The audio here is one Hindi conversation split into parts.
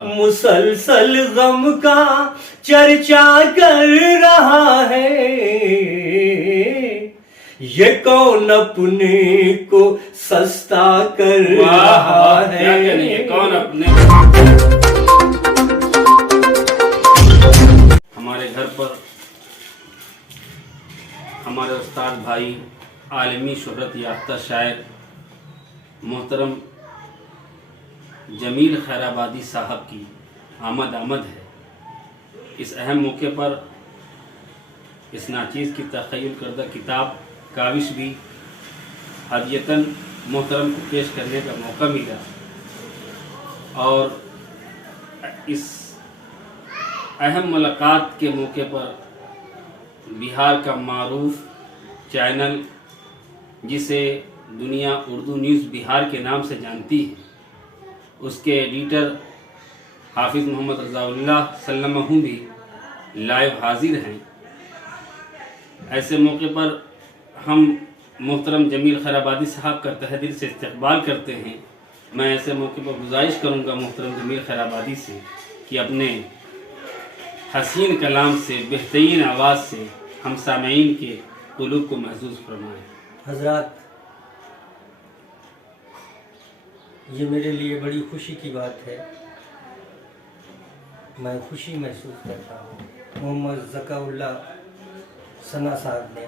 मुसलसल गम का चर्चा कर रहा है, ये कौन अपने को सस्ता कर रहा है। क्या कहने, ये कौन अपने हमारे घर पर हमारे उस्ताद भाई आलमी शोहरत याफ्ता शायर मोहतरम जमील खैराबादी साहब की आमद है। इस अहम मौके पर इस नाचीज़ की तख़य्युल करदा किताब काविश भी हदियतन मोहतरम को पेश करने का मौका मिला और इस अहम मुलाकात के मौके पर बिहार का मारूफ चैनल जिसे दुनिया उर्दू न्यूज़ बिहार के नाम से जानती है, उसके एडिटर हाफिज़ मोहम्मद रज़ाउल्लाह सल्लमहू भी लाइव हाजिर हैं। ऐसे मौके पर हम मोहतरम जमील खैराबादी साहब का तहे दिल से इस्तकबाल करते हैं। मैं ऐसे मौके पर गुजारिश करूंगा मोहतरम जमील खैराबादी से कि अपने हसीन कलाम से, बेहतरीन आवाज़ से हम सामईन के क़ुलूब को महसूस फरमाएँ। हज़रात, ये मेरे लिए बड़ी खुशी की बात है। मैं खुशी महसूस करता हूँ। मोहम्मद ज़काउल्लाह सना साहब ने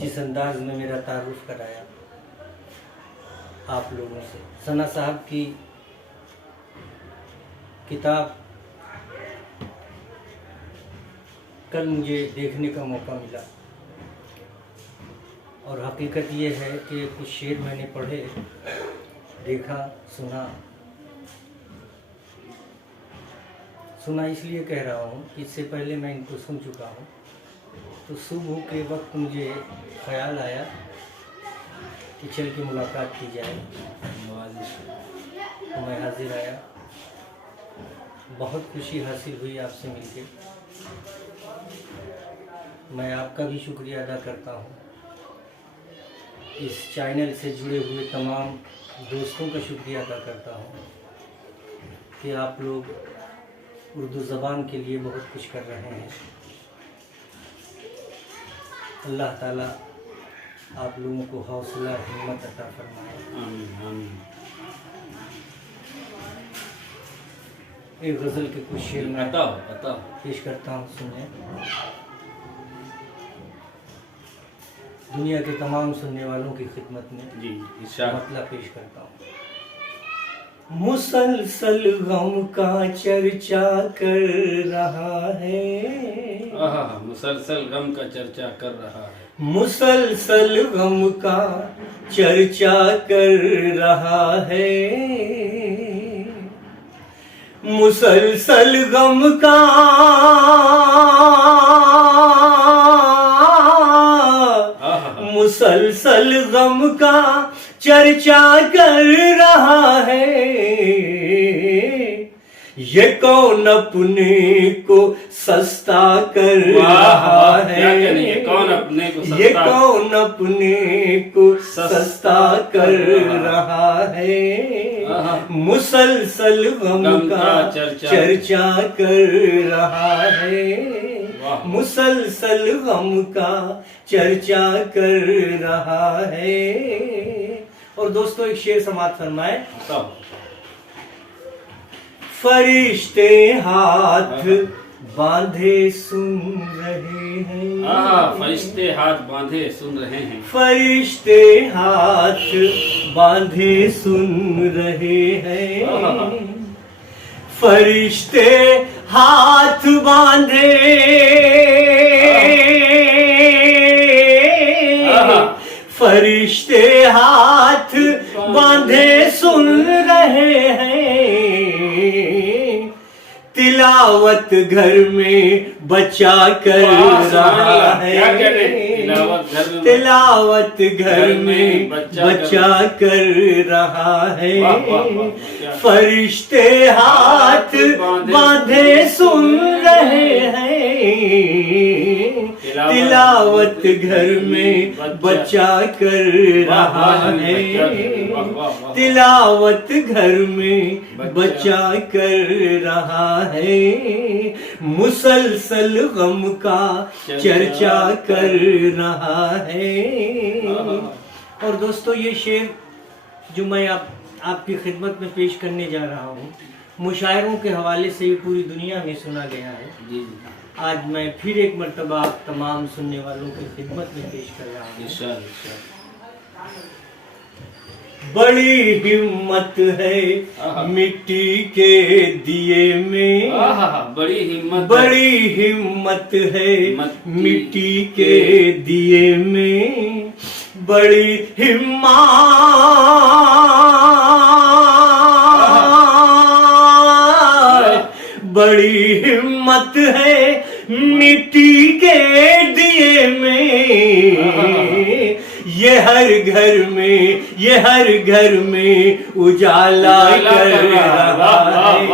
जिस अंदाज में मेरा तारुफ कराया आप लोगों से, सना साहब की किताब कल मुझे देखने का मौका मिला और हकीकत ये है कि कुछ शेर मैंने पढ़े, देखा, सुना इसलिए कह रहा हूँ कि इससे पहले मैं इनको सुन चुका हूँ। तो सुबह के वक्त मुझे ख्याल आया कि चल के मुलाकात की जाए, तो मैं हाजिर आया। बहुत खुशी हासिल हुई आपसे मिलके। मैं आपका भी शुक्रिया अदा करता हूँ। इस चैनल से जुड़े हुए तमाम दोस्तों का शुक्रिया अदा करता हूँ कि आप लोग उर्दू ज़बान के लिए बहुत कुछ कर रहे हैं। अल्लाह ताला आप लोगों को हौसला हिम्मत अता फरमाए। आमीन आमीन। एक गज़ल के कुछ शेर मैं अता पेश करता हूँ, सुनिए। दुनिया के तमाम सुनने वालों की खिदमत में जी इरशाद। मतलब पेश करता हूँ। मुसलसल गम का चर्चा कर रहा है, मुसलसल गम का चर्चा कर रहा है। मुसलसल गम का चर्चा कर रहा है, मुसलसल गम का मुसलसल गम का चर्चा कर रहा है, ये कौन अपने को सस्ता कर रहा है। क्या कहने, ये कौन अपने को ये कौन अपने को सस्ता कर रहा है, मुसलसल गम का चर्चा कर रहा है, मुसलसल गम का चर्चा कर रहा है। और दोस्तों एक शेर समाप्त फरमाए। फरिश्ते हाथ बांधे सुन रहे हैं, फरिश्ते हाथ बांधे सुन रहे हैं, फरिश्ते हाथ बांधे सुन रहे हैं, फरिश्ते हाथ बांधे, फरिश्ते हाथ बांधे सुन रहे हैं, तिलावत घर में बचा कर रहा है, तिलावत घर में बचा कर रहा है, फरिश्ते हाथ बांधे सुन रहे हैं, तिलावत घर में बच्चा कर रहा है, तिलावत घर में बच्चा कर रहा है, मुसलसल गम का चर्चा कर रहा है। और दोस्तों ये शेर जो मैं आपकी खिदमत में पेश करने जा रहा हूँ, मुशायरों के हवाले से ये पूरी दुनिया में सुना गया है। आज मैं फिर एक मर्तबा आप तमाम सुनने वालों की खिदमत में पेश कर रहा हूँ। बड़ी हिम्मत है मिट्टी के दिए में, बड़ी हिम्मत है मिट्टी के दिए में, बड़ी हिम्मत, बड़ी हिम्मत है मिट्टी के दिए में, ये हर घर में, ये हर घर में उजाला कर रहा है,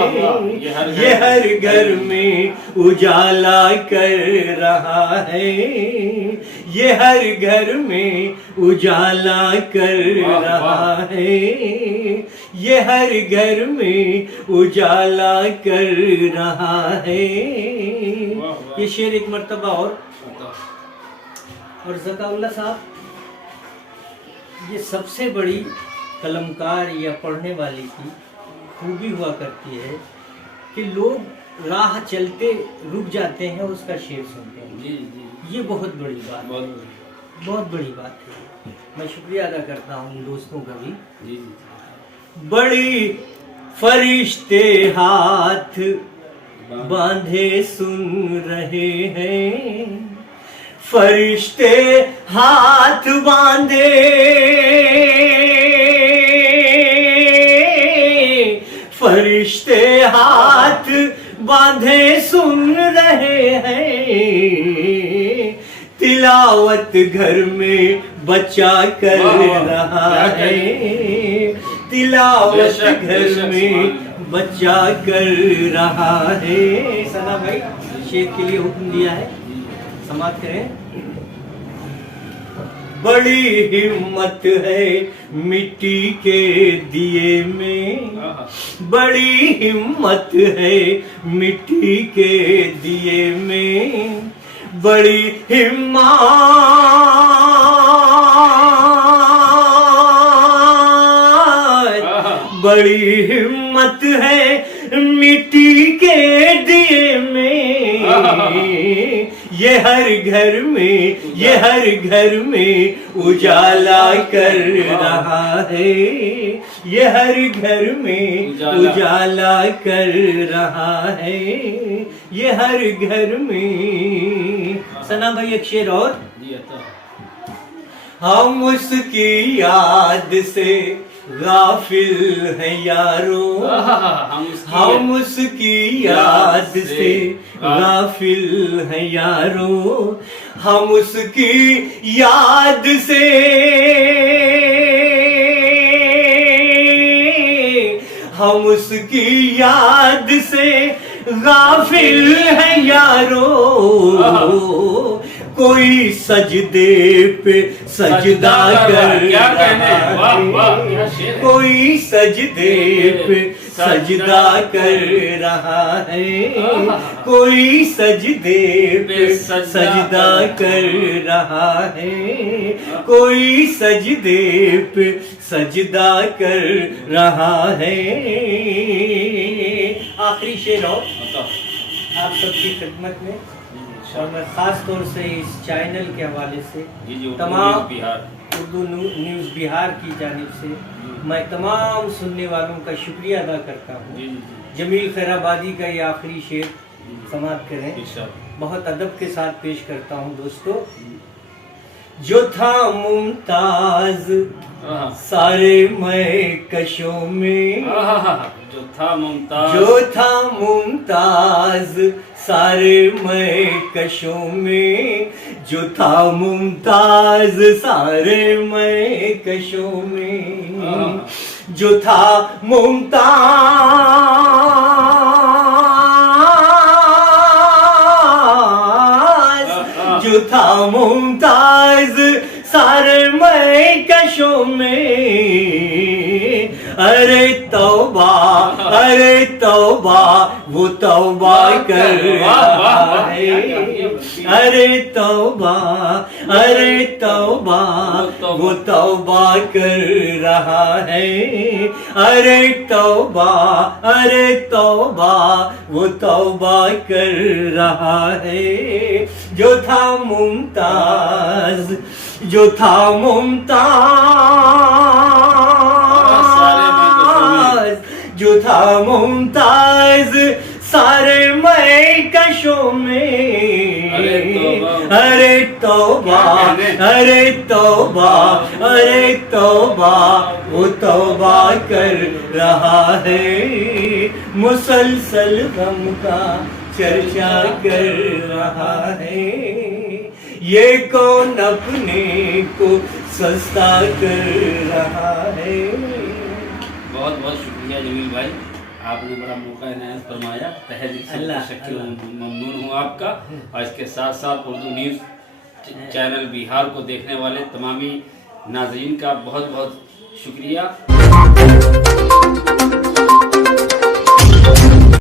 ये हर घर में उजाला कर रहा है, ये हर घर में उजाला कर रहा है, ये हर घर में उजाला कर रहा है। ये शेर एक मर्तबा और ज़काउल्लाह साहब, ये सबसे बड़ी कलमकार या पढ़ने वाले की खूबी हुआ करती है कि लोग राह चलते रुक जाते हैं, उसका शेर सुनते हैं। ये बहुत बड़ी बात, बहुत बड़ी बात है। मैं शुक्रिया अदा करता हूँ उन दोस्तों का भी। बड़ी फरिश्ते हाथ बांधे सुन रहे हैं, फरिश्ते हाथ बांधे, फरिश्ते हाथ बांधे सुन रहे हैं, तिलावत घर में बच्चा कर रहा है, तिलावत घर में बच्चा कर रहा है। सना भाई शेर के लिए हुक्म दिया है, समाप्त करें। बड़ी हिम्मत है मिट्टी के दिए में, बड़ी हिम्मत है मिट्टी के दिए में, बड़ी हिम्मत, बड़ी हिम्मत है मिट्टी के दिए में, ये हर घर में, ये हर घर में उजाला कर रहा है, ये हर घर में उजाला कर रहा है, ये हर घर में। सना भाई एक शेर और। हम उसकी याद से गाफिल है यारो, हम उसकी याद से गाफिल है यारो, हम उसकी याद से, हम उसकी याद से गाफिल है यारो, कोई सजदे पे सजदा कर रहा है, कोई सजदे पे सजदा कर रहा है, कोई सजदे पे सजदा कर रहा है, कोई सजदे पे सजदा कर रहा है। आखिरी शेर हो आप सबकी खिदमत में, और मैं ख़ास तौर से इस चैनल के हवाले से तमाम उर्दू न्यूज़ बिहार की जानिब से मैं तमाम सुनने वालों का शुक्रिया अदा करता हूँ। जमील खैराबादी का ये आखिरी शेर समाप्त करें, बहुत अदब के साथ पेश करता हूँ दोस्तों। जो था मुमताज सारे महकशों में, जो था मुमताज, जो था मुमताज सारे महकशों में, जो था मुमताज सारे महकशों में, जो था मुमताज, जो था कशों में, अरे तौबा, अरे तौबा, वो तौबा कर रहा है। अरे तौबा, अरे तौबा, वो तौबा कर रहा है। अरे तौबा, अरे तौबा, वो तौबा कर रहा है। जो था मुमताज, जो था मुमताज, जो था मुमताज सारे मैं कशों में, अरे तौबा, अरे तौबा, अरे तौबा, वो तौबा कर रहा है। मुसलसल गम का चर्चा कर रहा है। ये कौन अपने को सस्ता कर रहा है। बहुत बहुत शुक्रिया जमील भाई, आपने बड़ा मौका इनायत फरमाया। तहे दिल से शकीर ममनून हूँ आपका। और इसके साथ साथ उर्दू न्यूज़ चैनल बिहार को देखने वाले तमामी नाज़रीन का बहुत बहुत शुक्रिया।